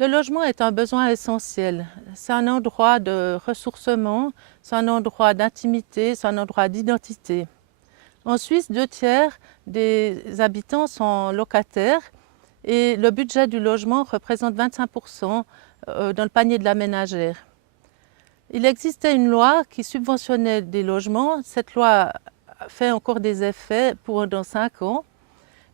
Le logement est un besoin essentiel. C'est un endroit de ressourcement, c'est un endroit d'intimité, c'est un endroit d'identité. En Suisse, 2/3 des habitants sont locataires et le budget du logement représente 25% dans le panier de la ménagère. Il existait une loi qui subventionnait des logements. Cette loi fait encore des effets dans 5 ans.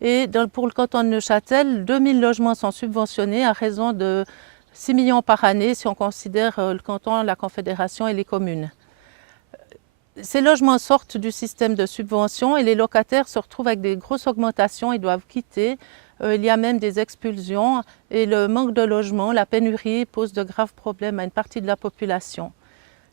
Et pour le canton de Neuchâtel, 2000 logements sont subventionnés à raison de 6 millions par année si on considère le canton, la confédération et les communes. Ces logements sortent du système de subvention et les locataires se retrouvent avec des grosses augmentations, ils doivent quitter. Il y a même des expulsions et le manque de logement, la pénurie pose de graves problèmes à une partie de la population.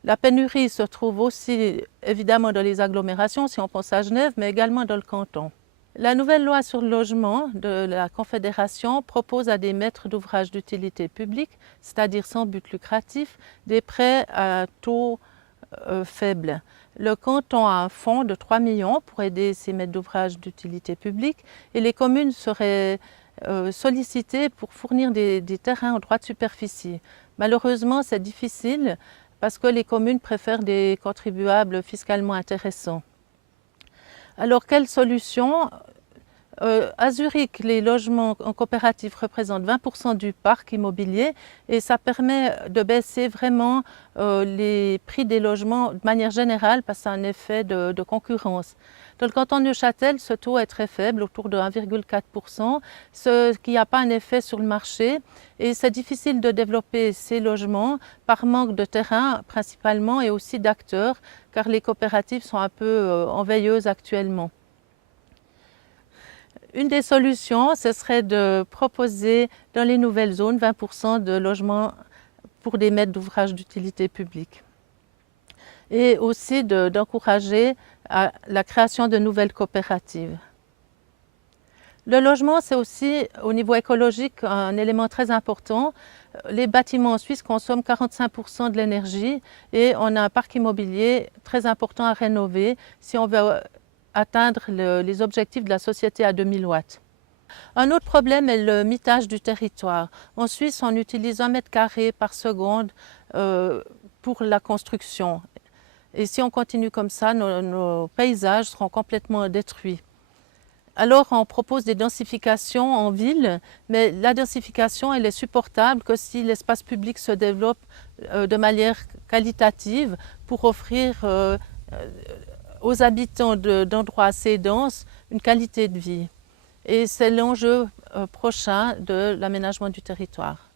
La pénurie se trouve aussi évidemment dans les agglomérations, si on pense à Genève, mais également dans le canton. La nouvelle loi sur le logement de la Confédération propose à des maîtres d'ouvrage d'utilité publique, c'est-à-dire sans but lucratif, des prêts à taux faibles. Le canton a un fonds de 3 millions pour aider ces maîtres d'ouvrage d'utilité publique et les communes seraient sollicitées pour fournir des terrains en droit de superficie. Malheureusement, c'est difficile parce que les communes préfèrent des contribuables fiscalement intéressants. Alors, quelle solution? À Zurich, les logements en coopérative représentent 20% du parc immobilier et ça permet de baisser vraiment les prix des logements de manière générale parce que c'est un effet de concurrence. Dans le canton de Neuchâtel, ce taux est très faible, autour de 1,4%, ce qui n'a pas un effet sur le marché et c'est difficile de développer ces logements par manque de terrain principalement et aussi d'acteurs car les coopératives sont un peu en veilleuse actuellement. Une des solutions, ce serait de proposer dans les nouvelles zones 20% de logements pour des maîtres d'ouvrage d'utilité publique. Et aussi d'encourager la création de nouvelles coopératives. Le logement, c'est aussi au niveau écologique un élément très important. Les bâtiments en Suisse consomment 45% de l'énergie et on a un parc immobilier très important à rénover si on veut atteindre les objectifs de la société à 2000 watts. Un autre problème est le mitage du territoire. En Suisse, on utilise 1 mètre carré par seconde pour la construction. Et si on continue comme ça, nos paysages seront complètement détruits. Alors on propose des densifications en ville, mais la densification elle est supportable que si l'espace public se développe de manière qualitative pour offrir aux habitants d'endroits assez denses une qualité de vie. Et c'est l'enjeu prochain de l'aménagement du territoire.